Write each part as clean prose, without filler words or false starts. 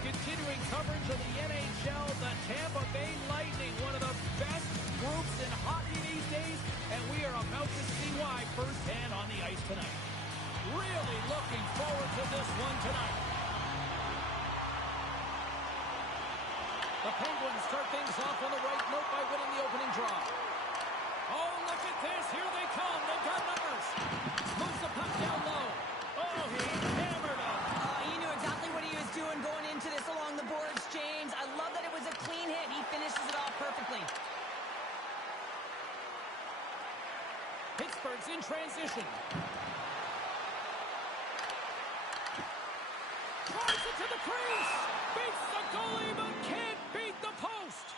continuing coverage of the NHL, the Tampa Bay Lightning, one of the best groups in hockey these days, and we are about to see why firsthand on the ice tonight. Really looking forward to this one tonight. The Penguins start things off on the right note by winning the opening draw. Oh, look at this. Here they come. They've got numbers. Moves the puck down low. Oh, he hammered him. He knew exactly what he was doing going into this along the boards, James. I love that it was a clean hit. He finishes it off perfectly. Pittsburgh's in transition. Drives it to the crease. Beats the goalie, but can't beat the post.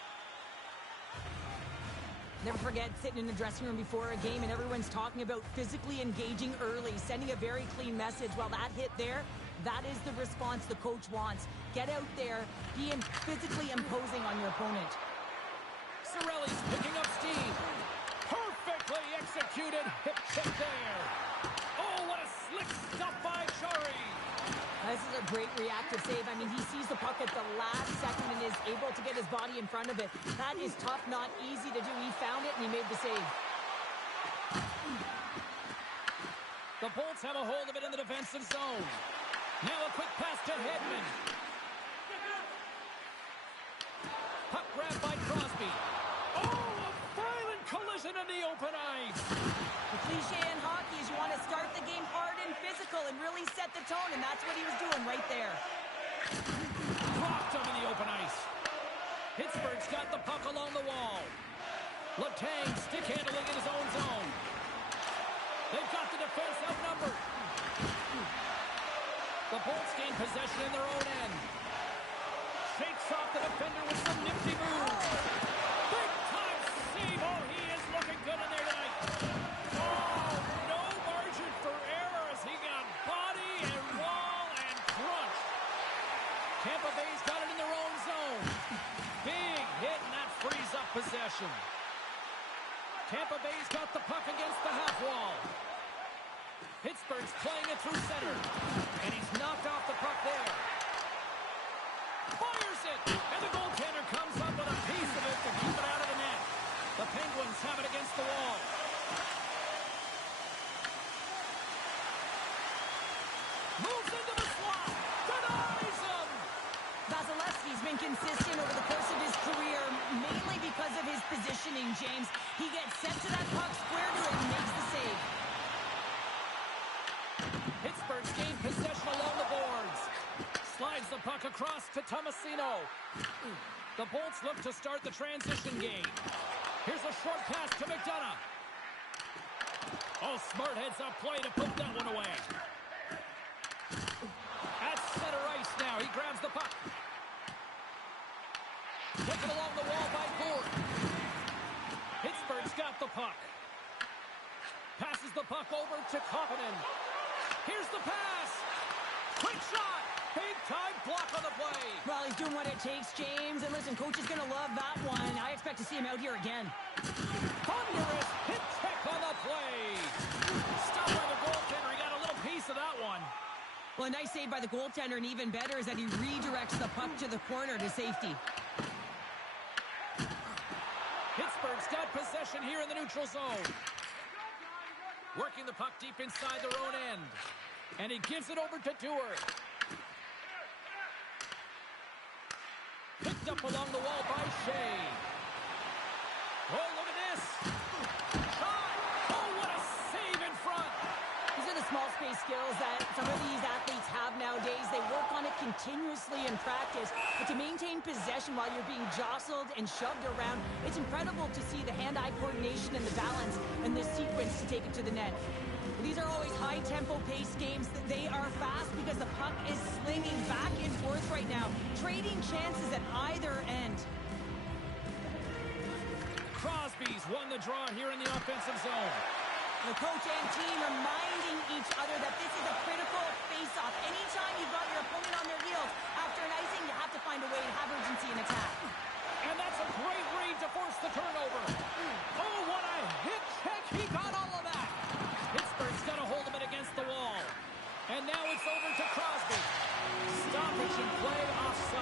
Never forget sitting in the dressing room before a game and everyone's talking about physically engaging early, sending a very clean message. Well, that hit there, that is the response the coach wants. Get out there, be physically imposing on your opponent. Cirelli's picking up steam. Perfectly executed hip check there. Oh, what a slick stuff by Chari. This is a great reactive save. I mean, he sees the puck at the last second and is able to get his body in front of it. That is tough, not easy to do. He found it and he made the save. The Bolts have a hold of it in the defensive zone. Now a quick pass to Hedman. Puck grab by Crosby. Oh, a violent collision in the open ice. The cliche in hockey is you want to start the game hard and physical and really set the tone, and that's what he was doing right there. Dropped him in the open ice. Pittsburgh's got the puck along the wall. Letang stick handling in his own zone. They've got the defense outnumbered. The Bolts gain possession in their own end. Shakes off the defender with some nifty moves. Big time save. Oh, he is looking good in there tonight. Oh, no margin for error as he got body and wall and crunched. Tampa Bay's got it in their own zone. Big hit, and that frees up possession. Tampa Bay's got the puck against the half wall. Pittsburgh's playing it through center. And he's knocked off the puck there. Fires it! And the goaltender comes up with a piece of it to keep it out of the net. The Penguins have it against the wall. Moves into the slot. Denies him! Vasilevsky's been consistent over the course of his career, mainly because of his positioning, James. He gets sent to that puck, square to it, and makes the save. Pittsburgh's gained possession along the boards. Slides the puck across to Tomasino. The Bolts look to start the transition game. Here's a short pass to McDonough. Oh, smart heads-up play to put that one away. At center ice now, he grabs the puck. Taken along the wall by Gourde. Pittsburgh's got the puck. Passes the puck over to Koppinen. Here's the pass. Quick shot. Big-time block on the play. Well, he's doing what it takes, James. And listen, coach is going to love that one. I expect to see him out here again. Thunderous hit check on the play. Stopped by the goaltender. He got a little piece of that one. Well, a nice save by the goaltender, and even better is that he redirects the puck to the corner to safety. Pittsburgh's got possession here in the neutral zone. Working the puck deep inside their own end. And he gives it over to Dewar. Picked up along the wall by Shea. Oh, look at this. Shot. Oh, what a save in front. These are the small space skills that some of these athletes have nowadays. They work on it continuously in practice. But to maintain possession while you're being jostled and shoved around, it's incredible to see the hand-eye coordination and the balance and the sequence to take it to the net. These are always high-tempo pace games. They are fast because the puck is slinging back and forth right now, trading chances at either end. Crosby's won the draw here in the offensive zone. The coach and team reminding each other that this is a critical face-off. Anytime you've got your opponent on their heels, after an icing, you have to find a way to have urgency in attack. And that's a great read to force the turnover. Oh, what a hit check. He got all of that. Pittsburgh's got a hold of it against the wall. And now it's over to Crosby. Stoppage and play offside.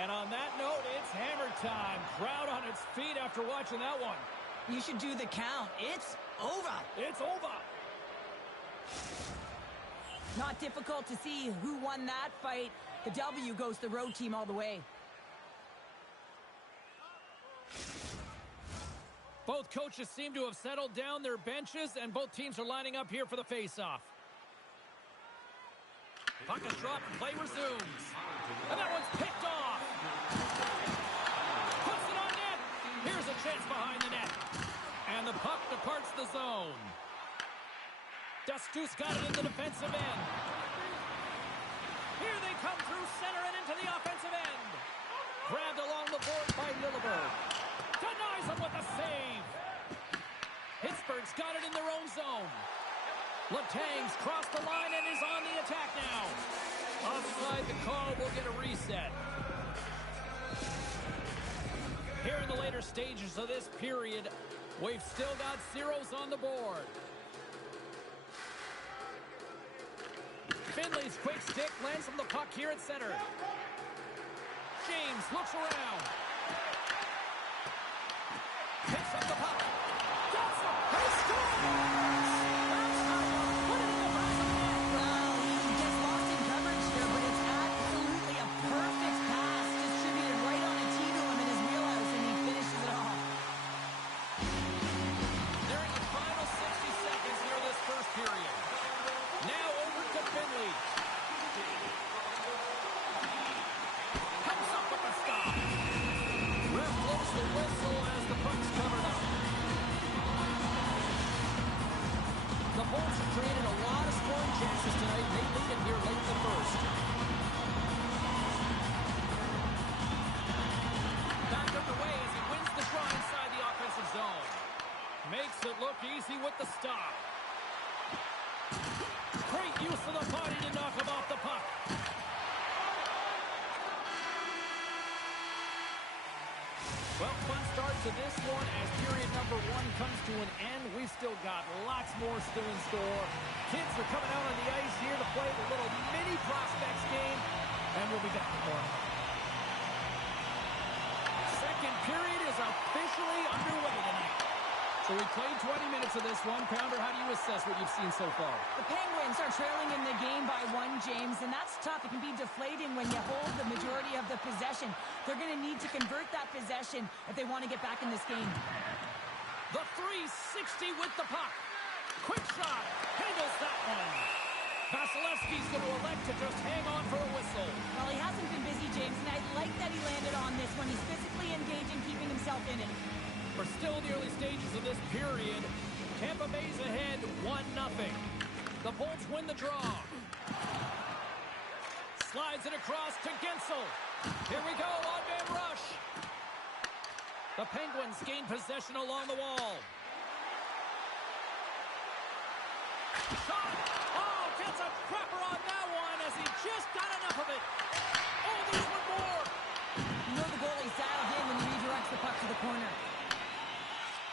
And on that note, it's hammer time. Crowd on its feet after watching that one. You should do the count. It's over. It's over. Not difficult to see who won that fight. The W goes the road team all the way. Both coaches seem to have settled down their benches, and both teams are lining up here for the face-off. Puck is dropped and play resumes. And that one's picked off. Puts it on net. Here's a chance behind the net. And the puck departs the zone. Dustus got it in the defensive end. Here they come through center and into the offensive end. Grabbed along the board by Lilleberg. Denies him with a save. Pittsburgh's got it in their own zone. Letang's crossed the line and is on the attack now. Offside the call, will get a reset. Here in the later stages of this period, we've still got zeros on the board. Finley's quick stick lands from the puck here at center. James looks around. Picks up the puck. Gets it. He scores! Well, he gets lost in coverage here, but it's absolutely a perfect pass distributed right on a tee to him in his wheelhouse, and he finishes it off. During the final 60 seconds here of this first period. Now over to Finley. Comes up with the stop. Ref blows the whistle as the puck's covered up. The Bolts have created a lot of scoring chances tonight. They lead it here late in the first. Back underway as he wins the draw inside the offensive zone. Makes it look easy with the stop. Great use of the body to knock him off the puck. Well, fun start to this one as period number 1 comes to an end. We've still got lots more still in store. Kids are coming out on the ice here to play the little mini prospects game, and we'll be back for it. Second period is officially underway tonight. So we played 20 minutes of this one. Pounder, how do you assess what you've seen so far? The Penguins are trailing in the game by 1, James, and that's tough. It can be deflating when you hold the majority of the possession. They're going to need to convert that possession if they want to get back in this game. The 360 with the puck. Quick shot. Handles that one. Vasilevsky's going to elect to just hang on for a whistle. Well, he hasn't been busy, James, and I like that he landed on this one. He's physically engaging, keeping himself in it. We're still in the early stages of this period. Tampa Bay's ahead 1-0. The Bolts win the draw. Slides it across to Gensel. Here we go, on-man rush. The Penguins gain possession along the wall. Shot! Oh, gets a cropper on that one as he just got enough of it. Oh, there's one more. You know the goalie's dialed in when he redirects the puck to the corner.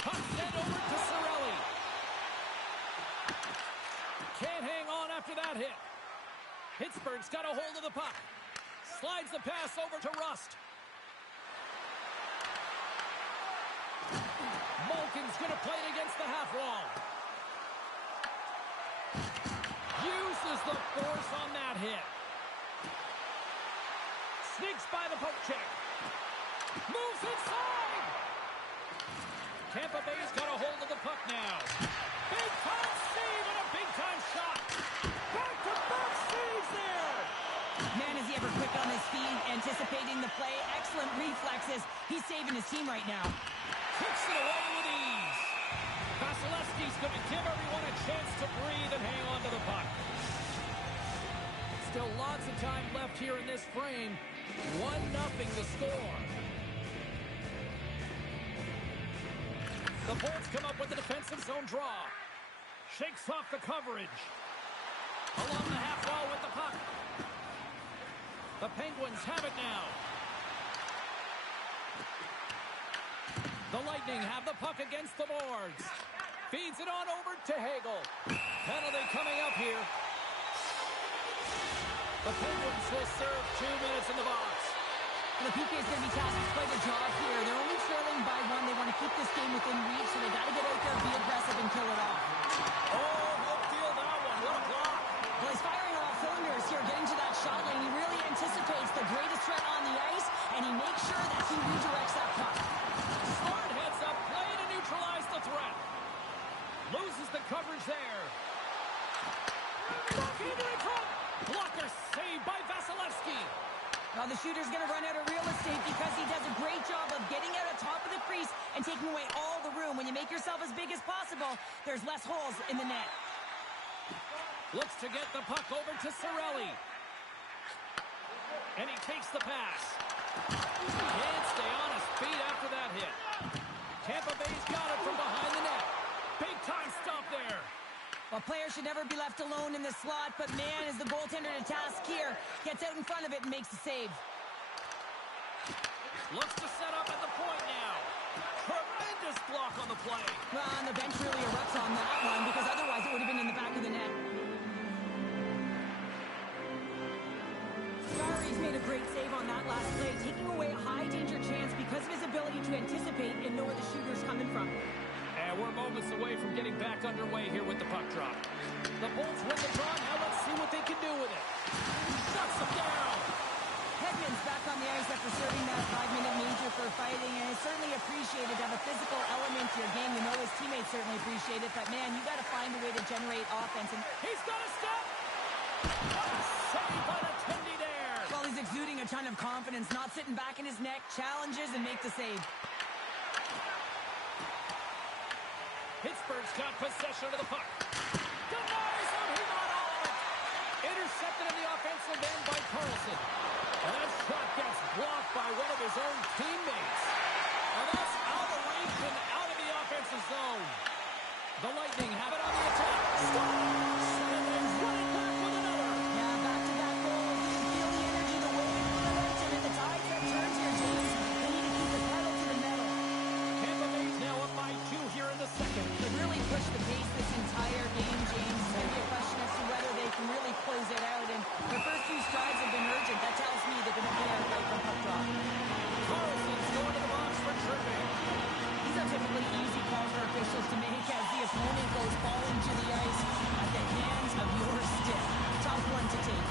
Puck sent over to Cirelli. Can't hang on after that hit. Pittsburgh's got a hold of the puck. Slides the pass over to Rust. Malkin's going to play it against the half wall. Uses the force on that hit. Sneaks by the poke check. Moves inside. Tampa Bay's got a hold of the puck now. Big-time save and a big-time shot. Back-to-back saves there. Man, is he ever quick on his feet, anticipating the play. Excellent reflexes. He's saving his team right now. Kicks it away with ease. Vasilevsky's going to give everyone a chance to breathe and hang on to the puck. Still lots of time left here in this frame. 1-0 the score. The Bolts come up with the defensive zone draw. Shakes off the coverage. Along the half wall with the puck. The Penguins have it now. The Lightning have the puck against the boards. Feeds it on over to Hagel. Penalty coming up here. The Penguins will serve 2 minutes in the box. The PK is going to be tasked with quite a job here. They're only trailing by one. They want to keep this game within reach, so they got to get out there, be aggressive, and kill it off. Oh, he'll feel that one. What a block. Well, he's firing on all cylinders here, getting to that shot lane. He really anticipates the greatest threat on the ice, and he makes sure that he redirects that puck. Smart heads up play to neutralize the threat. Loses the coverage there. Backhand in front. Blocker saved by Vasilevsky. Well, the shooter's going to run out of real estate because he does a great job of getting out on top of the crease and taking away all the room. When you make yourself as big as possible, there's less holes in the net. Looks to get the puck over to Cirelli. And he takes the pass. Can't stay on his feet after that hit. Tampa Bay's got it from behind the net. Big time stop there. Well, players should never be left alone in the slot, but man, is the goaltender to task here. Gets out in front of it and makes the save. Looks to set up at the point now. Tremendous block on the play. Well, and the bench really erupts on that one because otherwise it would have been in the back of the net. He's made a great save on that last play, taking away a high-danger chance because of his ability to anticipate and know where the shooter's coming from. And we're moments away from getting back underway here with the puck drop. The Bolts win the draw. Now let's see what they can do with it. Shuts them down. Hedman's back on the ice after serving that 5-minute major for fighting, and it's certainly appreciated to have a physical element to your game. You know his teammates certainly appreciate it, but man, you got to find a way to generate offense. And he's got a step. What a save by the Tendy there. Well, he's exuding a ton of confidence, not sitting back in his neck, challenges and make the save. Pittsburgh's got possession of the puck. Denies him. He got all of it. Intercepted in the offensive end by Carlson. And that shot gets blocked by one of his own teammates. And that's out of reach and out of the offensive zone. The Lightning have it on the attack. Stop. Sullivan's running back with another. Yeah, back-to-back goals. You can feel the energy, the wave, the momentum, and the tides have turned here, James. They need to keep the pedal to the metal. Tampa Bay's now up by 2 here in the second. They really pushed the pace this entire game, James. It's going to be a question as to whether they can really close it out. And their first 2 strides have been urgent. That tells me they're going to play out right from puck drop. Carlson's going to the box for tripping. These are typically easy calls for officials to make as the opponent goes falling to the ice at the hands of your stick. Tough one to take.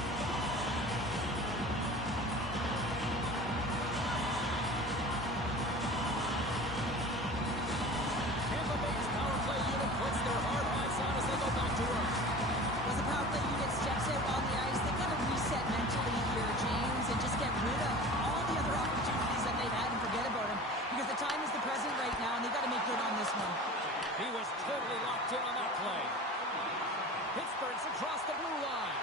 Tampa Bay's power play unit puts their hard hats on as they go back to work. As the power play unit steps out on the ice, they've got to reset mentally here, James, and just get rid of all the other opportunities that they've had and forget about them. Because the time is the present right now, and they've got to make good on this one. He was totally locked in on that play. Pittsburgh's across the blue line.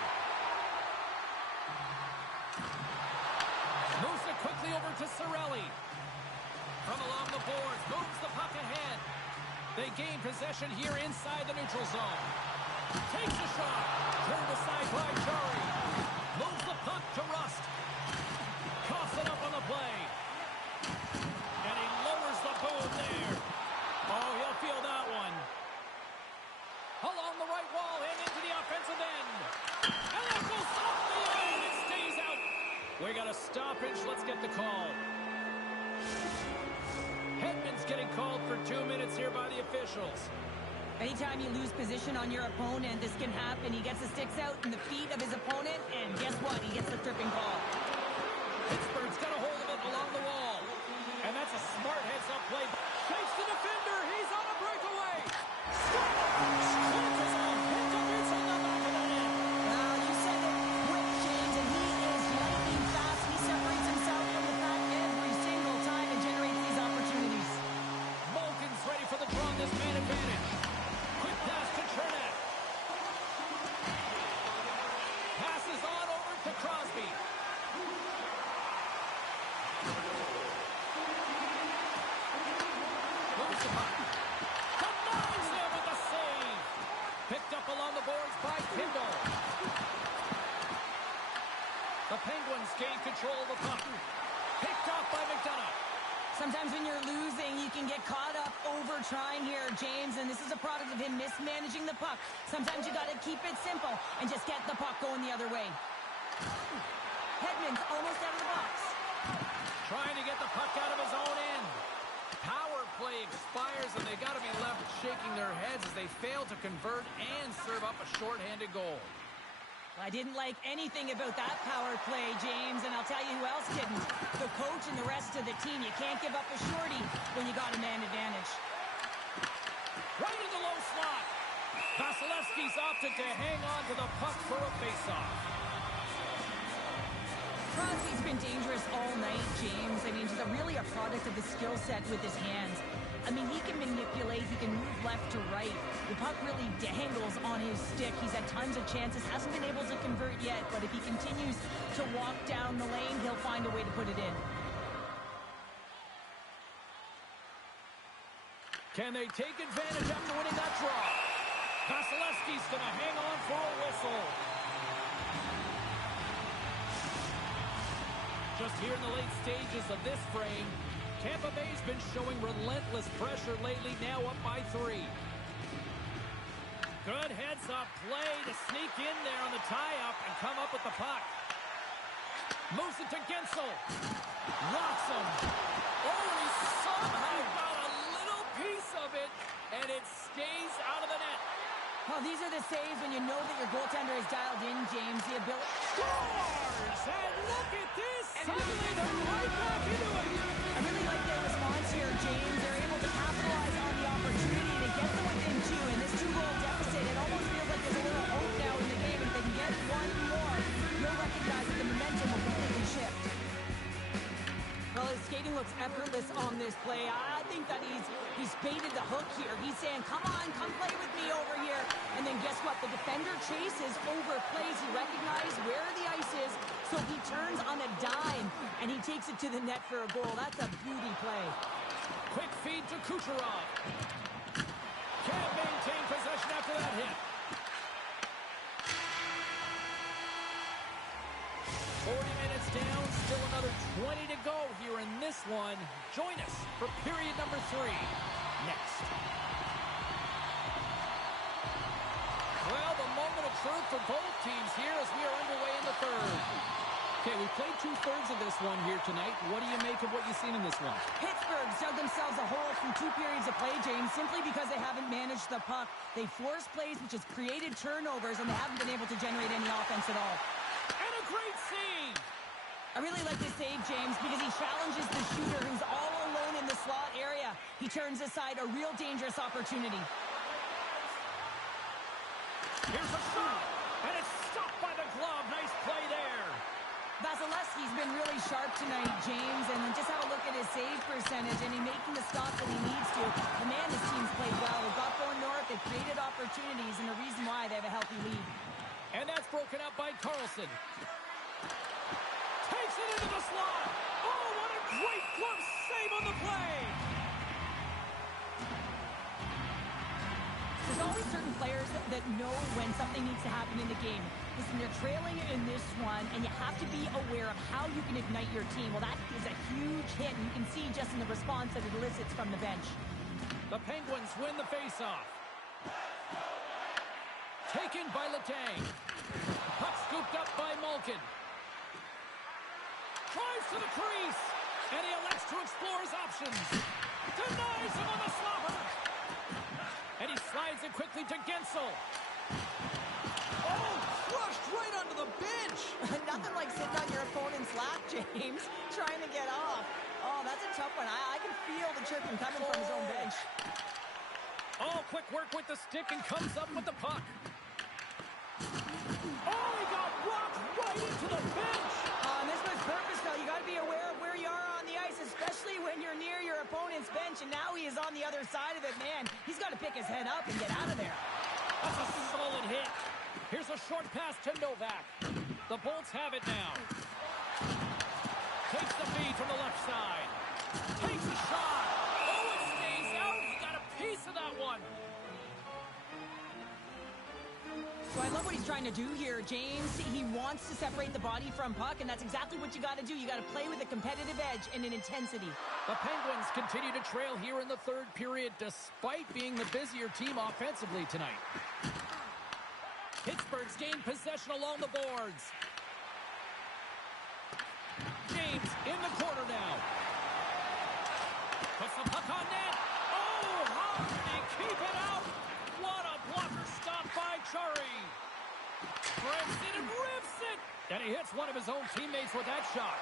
Moves it quickly over to Cirelli. From along the boards, moves the puck ahead. They gain possession here inside the neutral zone. Takes a shot. Turned aside by Jari. Moves the puck to Rust. Coughs it up on the play. And he lowers the boom there. Oh, he'll feel that one. Along the right wall and into the offensive end. And that goes off the iron. It stays out. We got a stoppage. Let's get the call. Hedman's getting called for 2 minutes here by the officials. Anytime you lose position on your opponent, this can happen. He gets the sticks out in the feet of his opponent, and guess what? He gets the tripping call. Pittsburgh's got a hold of it along the wall. And that's a smart heads-up play. Shakes the defender. He's on a breakaway. Scratches off. Picked up inside the back of the net. Well, you said it quick, James, and he is lightning fast. He separates himself from the pack every single time and generates these opportunities. Malkin's ready for the draw on this man advantage. Quick pass to Chernak. Passes on over to Crosby. Moves the puck. Denies him with the save. Picked up along the boards by Kindle. The Penguins gain control of the puck. Picked off by McDonough. Sometimes when you're losing, you can get caught up over trying here, James, and this is a product of him mismanaging the puck. Sometimes you got to keep it simple and just get the puck going the other way. Hedman's almost out of the box. expires, and they got to be left shaking their heads as they fail to convert and serve up a shorthanded goal. I didn't like anything about that power play, James, and I'll tell you who else didn't. The coach and the rest of the team. You can't give up a shorty when you got a man advantage. Right in the low slot. Vasilevsky's opted to hang on to the puck for a faceoff. Crosby's been dangerous all night, James. I mean, he's really a product of the skill set with his hands. I mean, he can manipulate, he can move left to right. The puck really dangles on his stick. He's had tons of chances, hasn't been able to convert yet, but if he continues to walk down the lane, he'll find a way to put it in. Can they take advantage after winning that draw? Vasilevsky's going to hang on for a whistle. Just here in the late stages of this frame, Tampa Bay's been showing relentless pressure lately, now up by 3. Good heads-up play to sneak in there on the tie-up and come up with the puck. Moves it to Gensel. Rocks him. Oh, he somehow got a little piece of it, and it stays out of the net. Well, these are the saves when you know that your goaltender is dialed in, James. The ability... Scores! And look at this! Suddenly they're right back into it! I really like their response here, James. They're able to capitalize on the opportunity to get them within 2. In this 2-goal deficit, it almost feels like there's a little hope now in the game. If they can get one more, you'll recognize that the momentum will completely shift. Well, his skating looks effortless on this play. I think that he's baited the hook here. He's saying, come on, come play with me over here. And then guess what? The defender chases, overplays. He recognizes where the ice is, so he turns on a dime, and he takes it to the net for a goal. That's a beauty play. Quick feed to Kucherov. Can't maintain possession after that hit. 40 minutes down, still another 20 to go here in this one. Join us for period number 3 next. Well, the moment of truth for both teams here as we are underway in the third. Okay, we played 2/3 of this one here tonight. What do you make of what you've seen in this one? Pittsburgh's dug themselves a hole from 2 periods of play, James, simply because they haven't managed the puck. They forced plays, which has created turnovers, and they haven't been able to generate any offense at all. And a great save! I really like this save, James, because he challenges the shooter who's all alone in the slot area. He turns aside a real dangerous opportunity. Here's a shot, and it's stopped by the glove. Nice play there. Vasilevsky's been really sharp tonight, James, and just have a look at his save percentage, and he's making the stops that he needs to. The man, his team's played well. They've got going north, they've created opportunities, and the reason why they have a healthy lead. And that's broken up by Carlson. Takes it into the slot. Oh, what a great glove save on the play. There's always certain players that know when something needs to happen in the game. Listen, they're trailing in this one, and you have to be aware of how you can ignite your team. Well, that is a huge hit, and you can see just in the response that it elicits from the bench. The Penguins win the faceoff. Taken by Letang. Puck scooped up by Malkin. Drives to the crease, and he elects to explore his options. Denies him on the slobber. And he slides it quickly to Gensel. Oh, crushed right onto the bench. Nothing like sitting on your opponent's lap, James, trying to get off. Oh, that's a tough one. I can feel the chirping coming from his own bench. Oh, quick work with the stick and comes up with the puck. Oh, he got rocked right into the bench. And this was purpose, though. You got to be aware of where you are on the ice, especially when you're near your opponent's bench, and now he is on the other side of it. Man, he's got to pick his head up and get out of there. That's a solid hit. Here's a short pass to Novak. The Bolts have it now. Takes the feed from the left side. Takes a shot. Oh, it stays out. He got a piece of that one. So I love what he's trying to do here, James. He wants to separate the body from puck, and that's exactly what you got to do. You got to play with a competitive edge and an intensity. The Penguins continue to trail here in the third period, despite being the busier team offensively tonight. Pittsburgh's gained possession along the boards. James in the corner now. Puts the puck on net. Oh, Shari. Grabs it and rips it. And he hits one of his own teammates with that shot.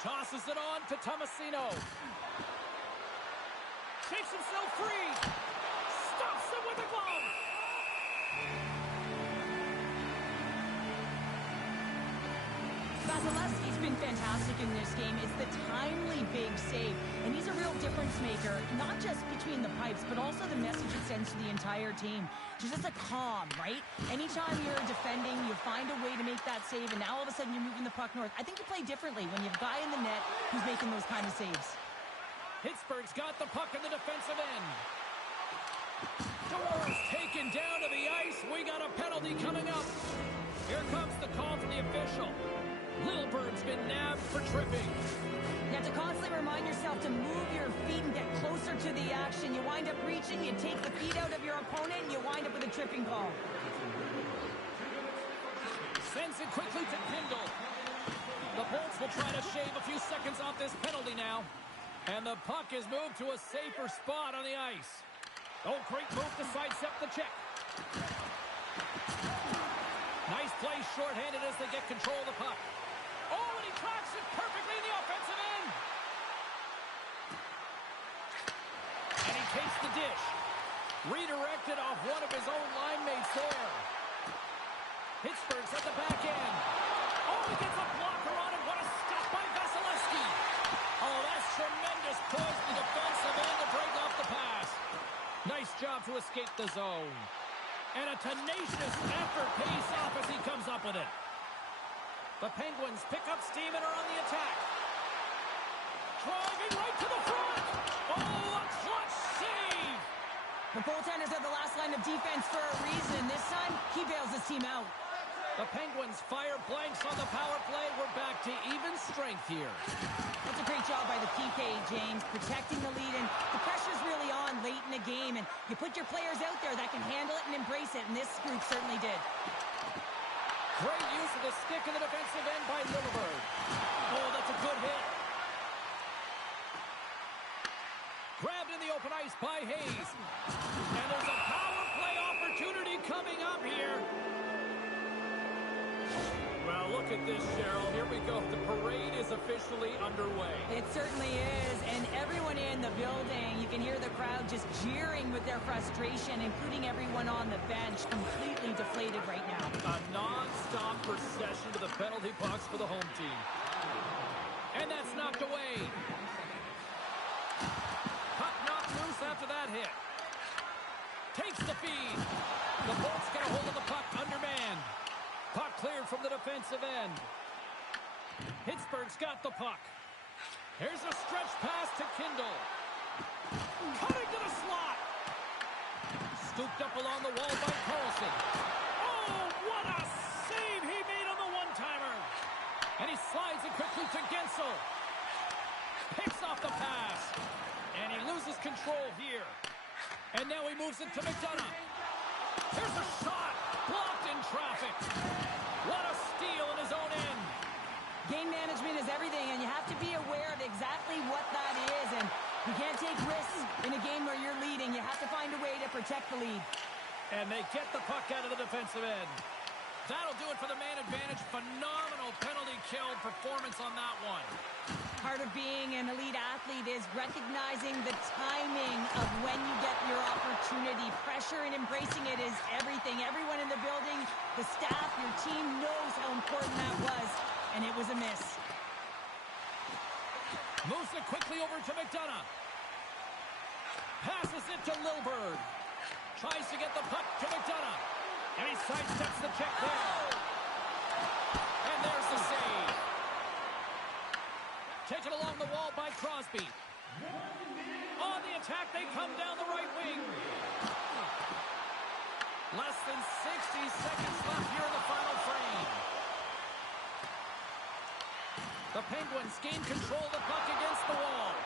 Tosses it on to Tomasino. Shakes himself free. Stops him with a glove. Vasilevsky's been fantastic in this game. It's the timely big save. And he's a real difference maker, not just between the pipes, but also the message it sends to the entire team. Just a calm, right? Anytime you're defending, you find a way to make that save, and now all of a sudden you're moving the puck north. I think you play differently when you have a guy in the net who's making those kind of saves. Pittsburgh's got the puck in the defensive end. Doors taken down to the ice. We got a penalty coming up. Here comes the call from the official. Littlebird's been nabbed for tripping. You have to constantly remind yourself to move your feet and get closer to the action. You wind up reaching, you take the feet out of your opponent, and you wind up with a tripping call. Sends it quickly to Kindle. The Bolts will try to shave a few seconds off this penalty now. And the puck is moved to a safer spot on the ice. Oh, great move to sidestep the check. Nice play shorthanded as they get control of the puck. Oh, and he tracks it perfectly in the offensive end. And he takes the dish. Redirected off one of his own line mates there. Pittsburgh's at the back end. Oh, he gets a blocker on it. What a stop by Vasilevsky. Oh, that's tremendous poise in the defensive end to break off the pass. Nice job to escape the zone. And a tenacious effort pays off as he comes up with it. The Penguins pick up steam and are on the attack. Driving right to the front. Oh, a clutch save. The goaltenders are the last line of defense for a reason. This time, he bails his team out. The Penguins fire blanks on the power play. We're back to even strength here. That's a great job by the PK, James, protecting the lead. And the pressure's really on late in the game. And you put your players out there that can handle it and embrace it. And this group certainly did. Great use of the stick in the defensive end by Littleberg. Oh, that's a good hit. Grabbed in the open ice by Hayes. And there's a power play opportunity coming up here. Well, look at this, Cheryl. Here we go. The parade is officially underway. It certainly is. And everyone in the building, you can hear the crowd just jeering with their frustration, including everyone on the bench, completely deflated right now. A non-stop procession to the penalty box for the home team. And that's knocked away. Puck knocked loose after that hit. Takes the feed. The Bolts get a hold of the puck, undermanned. Puck cleared from the defensive end. Pittsburgh's got the puck. Here's a stretch pass to Kindle. Cutting to the slot. Scooped up along the wall by Carlson. Oh, what a save he made on the one-timer. And he slides it quickly to Gensel. Picks off the pass. And he loses control here. And now he moves it to McDonough. Here's a shot. Blocked in traffic. What a steal in his own end. Game management is everything, and you have to be aware of exactly what that is. And you can't take risks in a game where you're leading. You have to find a way to protect the lead. And they get the puck out of the defensive end. That'll do it for the man advantage. Phenomenal penalty kill performance on that one. Part of being an elite athlete is recognizing the timing of when you get your opportunity. Pressure and embracing it is everything. Everyone in the building, the staff, your team knows how important that was, and it was a miss. Moves it quickly over to McDonough. Passes it to Lilburg. Tries to get the puck to McDonough. And he sidesteps the check there. And there's the save. Taken along the wall by Crosby. On the attack, they come down the right wing. Less than 60 seconds left here in the final frame. The Penguins gain control of the puck against the wall.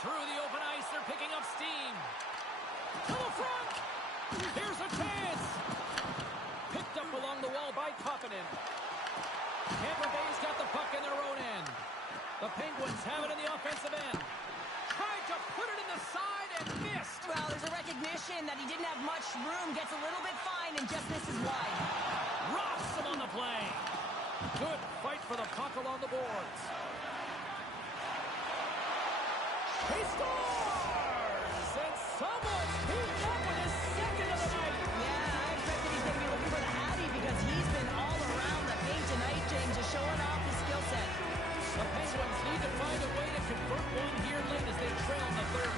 Through the open ice, they're picking up steam. To the front. Here's a chance. Picked up along the wall by Koppinen. Tampa Bay's got the puck in their own end. The Penguins have it in the offensive end. Tried to put it in the side and missed. Well, there's a recognition that he didn't have much room, gets a little bit fine, and just misses wide. Rocks him on the play. Good fight for the puck along the boards. He scores! And someone's heating up with his second of the night. Yeah, I expect that he's going to be looking for the Hattie because he's been all around the paint tonight, James, just showing off his skill set. The Penguins need to find a way to convert one here late as they trail in the third.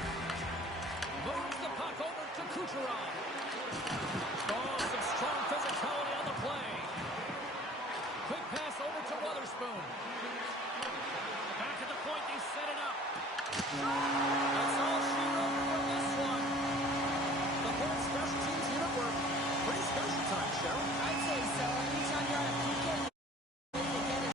Moves the puck over to Kucherov. Oh, some strong physicality on the play. Quick pass over to Witherspoon. Back at the point, they set it up.